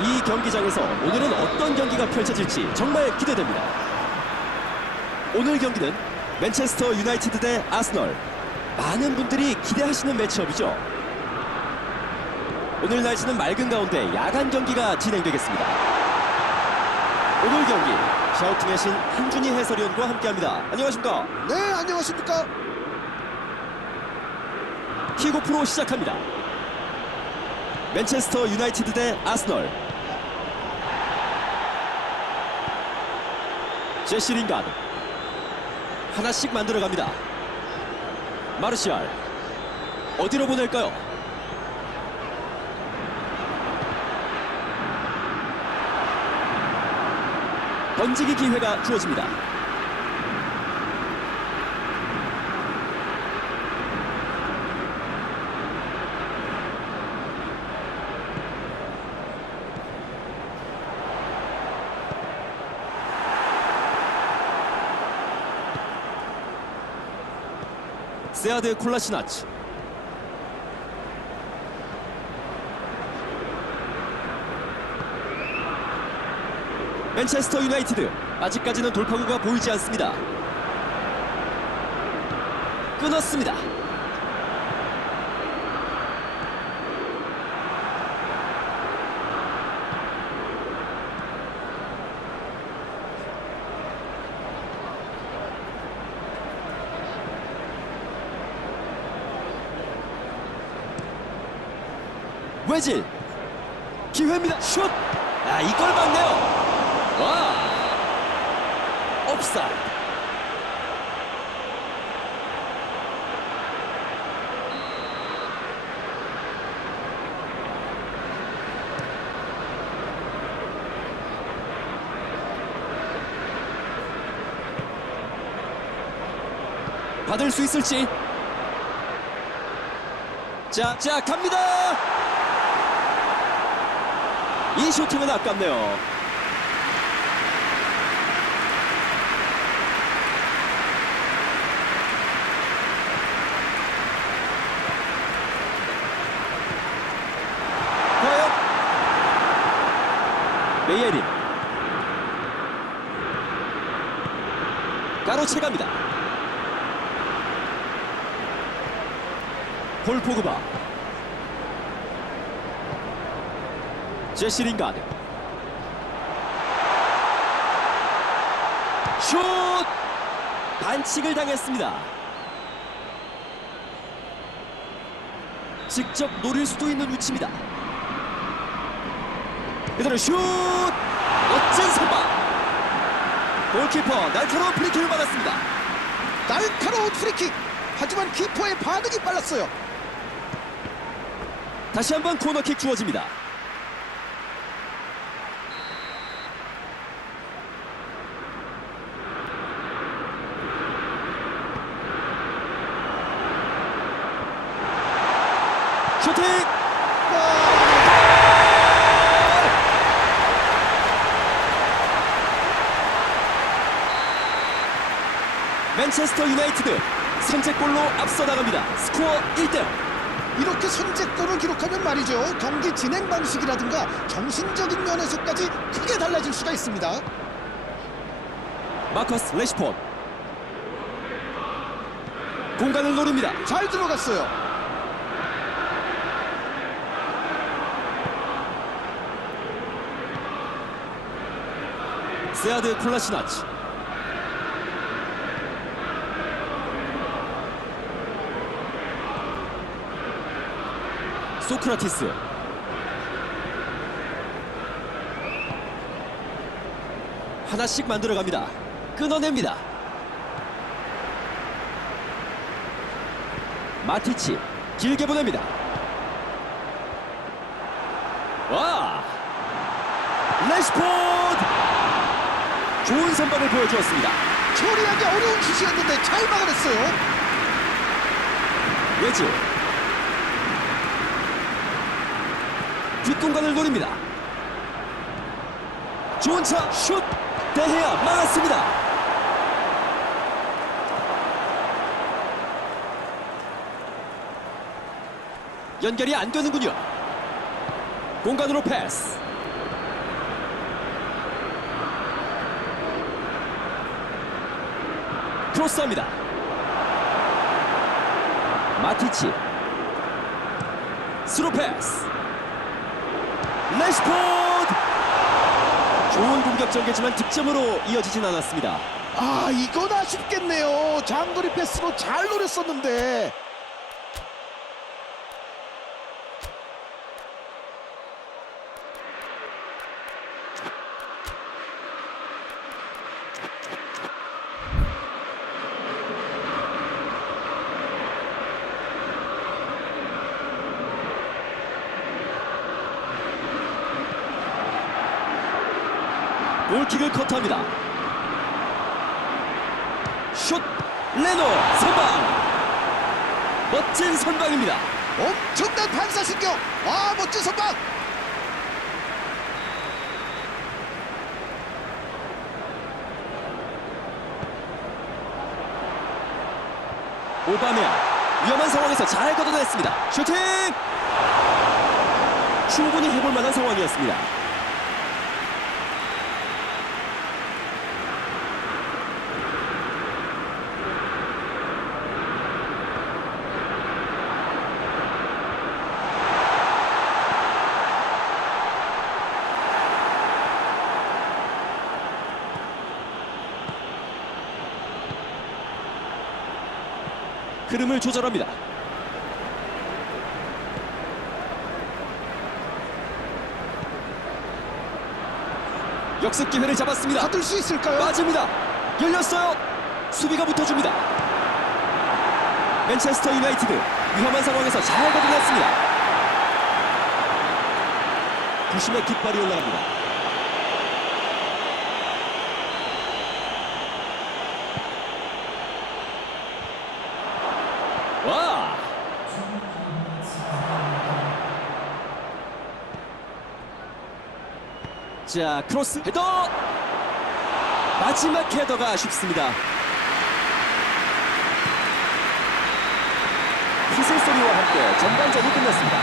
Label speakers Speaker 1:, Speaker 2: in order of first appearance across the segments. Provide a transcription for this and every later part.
Speaker 1: 이 경기장에서 오늘은 어떤 경기가 펼쳐질지 정말 기대됩니다. 오늘 경기는 맨체스터 유나이티드 대 아스널. 많은 분들이 기대하시는 매치업이죠. 오늘 날씨는 맑은 가운데 야간 경기가 진행되겠습니다. 오늘 경기 샤우팅의 신 한준희 해설위원과 함께합니다. 안녕하십니까?
Speaker 2: 네, 안녕하십니까?
Speaker 1: 킥오프로 시작합니다. 맨체스터 유나이티드 대 아스널. 제시 링가드. 하나씩 만들어갑니다. 마르시알. 어디로 보낼까요? 던지기 기회가 주어집니다. 세아드 콜라시나치. 맨체스터 유나이티드 아직까지는 돌파구가 보이지 않습니다. 끊었습니다. 외질 기회입니다. 슛! 아 이걸 막네요. 와! 옵사이드. 받을 수 있을지. 자, 자 갑니다 이 슈팅은 아깝네요. 과연 메이에린 가로채 갑니다. 폴 포그바 제시 링가드. 슛! 반칙을 당했습니다. 직접 노릴 수도 있는 위치입니다. 그대로 슛! 멋진 선방! 골키퍼 날카로운 프리킥을 받았습니다.
Speaker 2: 날카로운 프리킥. 하지만 키퍼의 반응이 빨랐어요.
Speaker 1: 다시 한번 코너킥 주어집니다 슈팅 맨체스터 유나이티드 선제골로 앞서 나갑니다. 스코어 1대0.
Speaker 2: 이렇게 선제골을 기록하면 말이죠. 경기 진행 방식이라든가 정신적인 면에서까지 크게 달라질 수가 있습니다.
Speaker 1: 마커스 레시폰 공간을 노립니다.
Speaker 2: 잘 들어갔어요.
Speaker 1: 세아드 콜라시나치 소크라티스 하나씩 만들어갑니다. 끊어냅니다. 마티치 길게 보냅니다. 와! 레시포드! 좋은 선방을 보여주었습니다.
Speaker 2: 처리하기 어려운 슛이었는데 잘 막아냈어요.
Speaker 1: 외질 뒷공간을 노립니다. 좋은 차 슛! 대해야 막았습니다. 연결이 안 되는군요. 공간으로 패스. 크로스합니다. 마티치. 스루 패스. 레시포드. 좋은 공격 전개지만 득점으로 이어지진 않았습니다.
Speaker 2: 아 이건 아쉽겠네요. 장거리 패스로 잘 노렸었는데.
Speaker 1: 킥을 커트합니다. 슛 레노 선방. 멋진 선방입니다.
Speaker 2: 엄청난 반사신경. 와 멋진 선방.
Speaker 1: 오바메양 위험한 상황에서 잘 걷어냈습니다. 슈팅! 충분히 해볼 만한 상황이었습니다. 흐름을 조절합니다. 역습 기회를 잡았습니다.
Speaker 2: 받을 수 있을까요?
Speaker 1: 맞습니다. 열렸어요. 수비가 붙어줍니다. 맨체스터 유나이티드 위험한 상황에서 잘 걷어냈습니다. 부심의 깃발이 올라갑니다. 와! 자, 크로스 헤더! 마지막 헤더가 아쉽습니다. 휘슬 소리와 함께 전반전이 끝났습니다.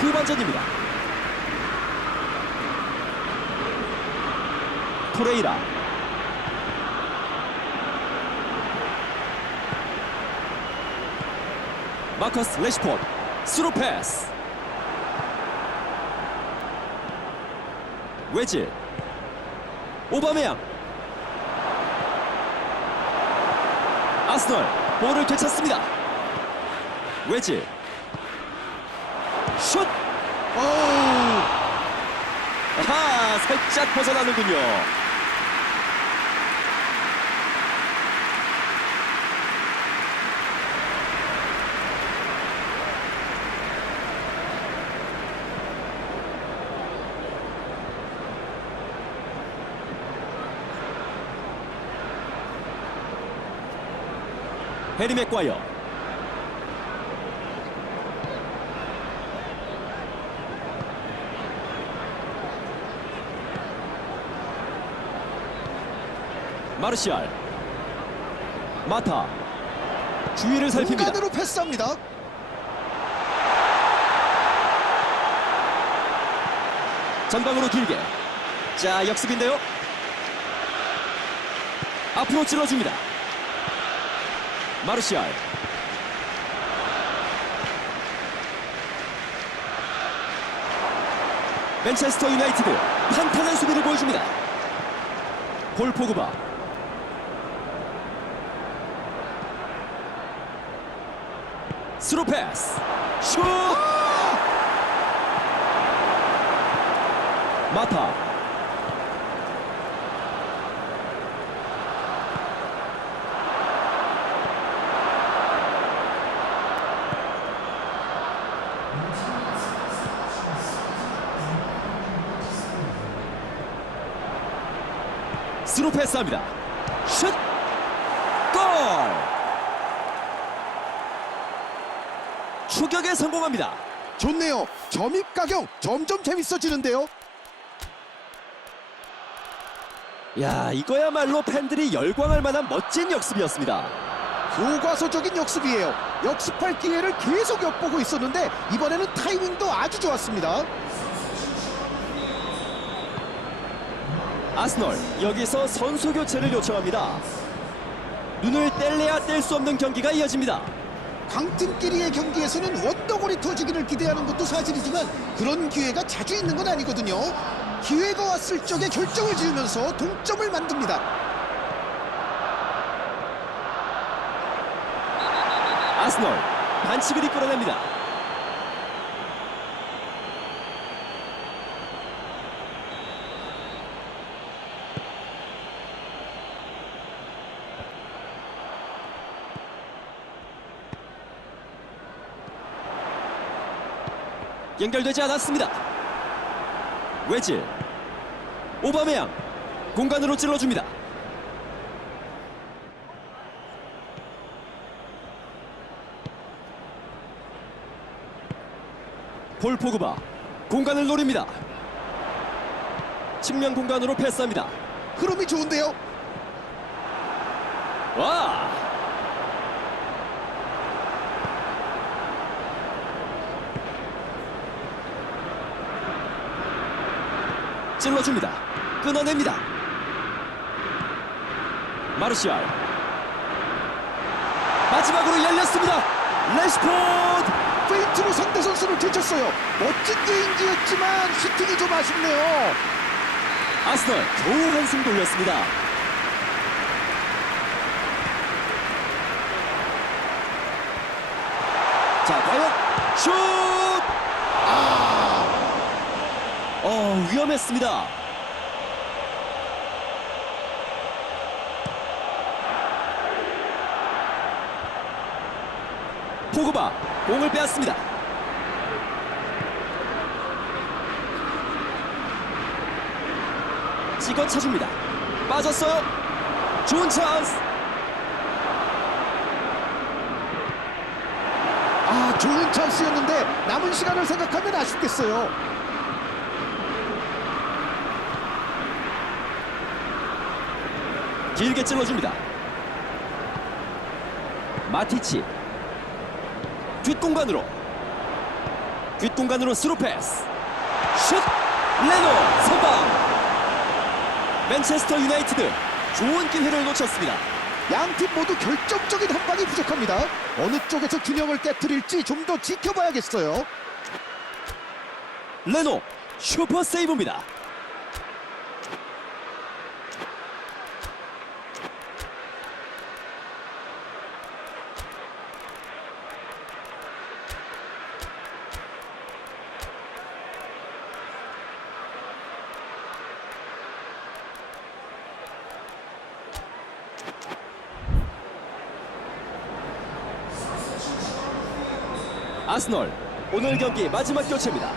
Speaker 1: 후반전입니다. 토레이라 마커스 레시포드 스루 패스. 웨지 오바메양. 아스널 볼을 되찾습니다. 웨지 슛!
Speaker 2: 어우,
Speaker 1: 아하 살짝 벗어나는군요 해리 맥과이어 마르시알 마타 주위를 살핍니다.
Speaker 2: 공간으로 패스합니다.
Speaker 1: 전방으로 길게. 자 역습인데요. 앞으로 찔러줍니다 마르시알 맨체스터 유나이티드 탄탄한 수비를 보여줍니다. 볼 포그바. 스루 패스. 슛! 마타 패스합니다 슛! 골! 추격에 성공합니다
Speaker 2: 좋네요. 점입 가경 점점 재밌어지는데요.
Speaker 1: 야, 이거야말로 팬들이 열광할 만한 멋진 역습이었습니다.
Speaker 2: 교과서적인 역습이에요. 역습할 기회를 계속 엿보고 있었는데 이번에는 타이밍도 아주 좋았습니다.
Speaker 1: 아스널 여기서 선수 교체를 요청합니다. 눈을 뗄래야 뗄 수 없는 경기가 이어집니다.
Speaker 2: 강팀끼리의 경기에서는 원더골이 터지기를 기대하는 것도 사실이지만 그런 기회가 자주 있는 건 아니거든요. 기회가 왔을 적에 결정을 지으면서 동점을 만듭니다.
Speaker 1: 아스널 반칙을 이끌어냅니다. 연결되지 않았습니다. 외질 오바메양 공간으로 찔러줍니다. 폴 포그바 공간을 노립니다. 측면 공간으로 패스합니다.
Speaker 2: 흐름이 좋은데요.
Speaker 1: 와! 찔러줍니다. 끊어냅니다. 마르시알 마지막으로 열렸습니다. 레시포드
Speaker 2: 페인트로 상대 선수를 제쳤어요. 멋진 게임즈였지만 슈팅이 좀 아쉽네요.
Speaker 1: 아스널 겨우 한승 돌렸습니다. 자, 과연 슛! 아! 어, 위험했습니다. 포그바 공을 빼앗습니다. 찍어 차줍니다. 빠졌어요. 좋은 찬스.
Speaker 2: 아 좋은 찬스였는데 남은 시간을 생각하면 아쉽겠어요.
Speaker 1: 길게 찔러줍니다. 마티치 뒷공간으로 뒷공간으로 스루 패스 슛 레노 선방 맨체스터 유나이티드 좋은 기회를 놓쳤습니다.
Speaker 2: 양 팀 모두 결정적인 한 방이 부족합니다. 어느 쪽에서 균형을 깨뜨릴지 좀 더 지켜봐야겠어요.
Speaker 1: 레노 슈퍼 세이브입니다. 아스널 오늘 경기 마지막 교체입니다.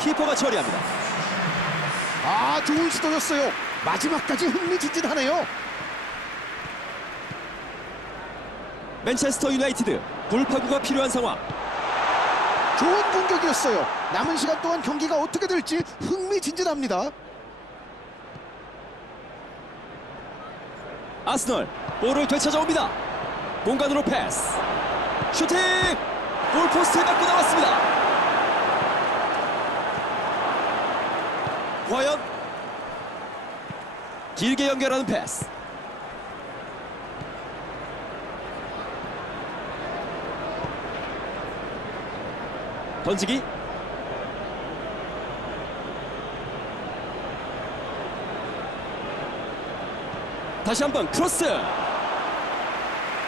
Speaker 1: 키퍼가 처리합니다.
Speaker 2: 아 좋은 시도였어요. 마지막까지 흥미진진하네요.
Speaker 1: 맨체스터 유나이티드 돌파구가 필요한 상황.
Speaker 2: 좋은 공격이었어요. 남은 시간 동안 경기가 어떻게 될지 흥미진진합니다.
Speaker 1: 아스널 볼을 되찾아옵니다. 공간으로 패스. 슈팅! 골포스트에 맞고 나왔습니다. 과연 길게 연결하는 패스. 던지기 다시 한번 크로스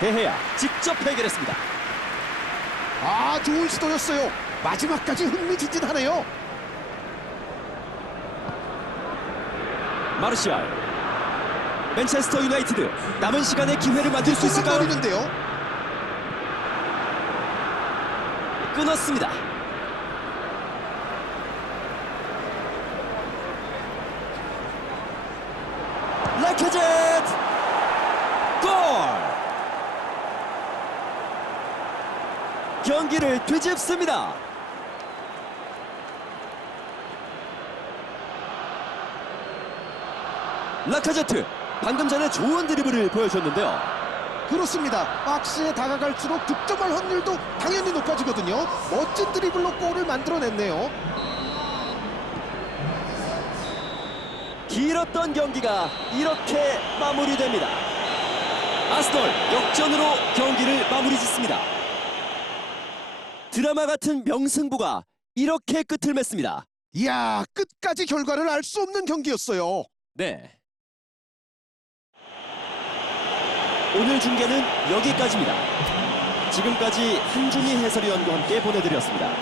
Speaker 1: 대해야 직접 해결했습니다
Speaker 2: 아 좋은 시도였어요. 마지막까지 흥미진진하네요.
Speaker 1: 마르시알 맨체스터 유나이티드 남은 시간에 기회를 만들 수 있을까요?
Speaker 2: 노리는데요.
Speaker 1: 끊었습니다 라케젯 경기를 뒤집습니다. 라카제트 방금 전에 좋은 드리블을 보여줬는데요.
Speaker 2: 그렇습니다. 박스에 다가갈수록 득점할 확률도 당연히 높아지거든요. 멋진 드리블로 골을 만들어냈네요.
Speaker 1: 길었던 경기가 이렇게 마무리됩니다. 아스톨 역전으로 경기를 마무리 짓습니다. 드라마 같은 명승부가 이렇게 끝을 맺습니다.
Speaker 2: 이야, 끝까지 결과를 알 수 없는 경기였어요.
Speaker 1: 네. 오늘 중계는 여기까지입니다. 지금까지 한준희 해설위원과 함께 보내드렸습니다.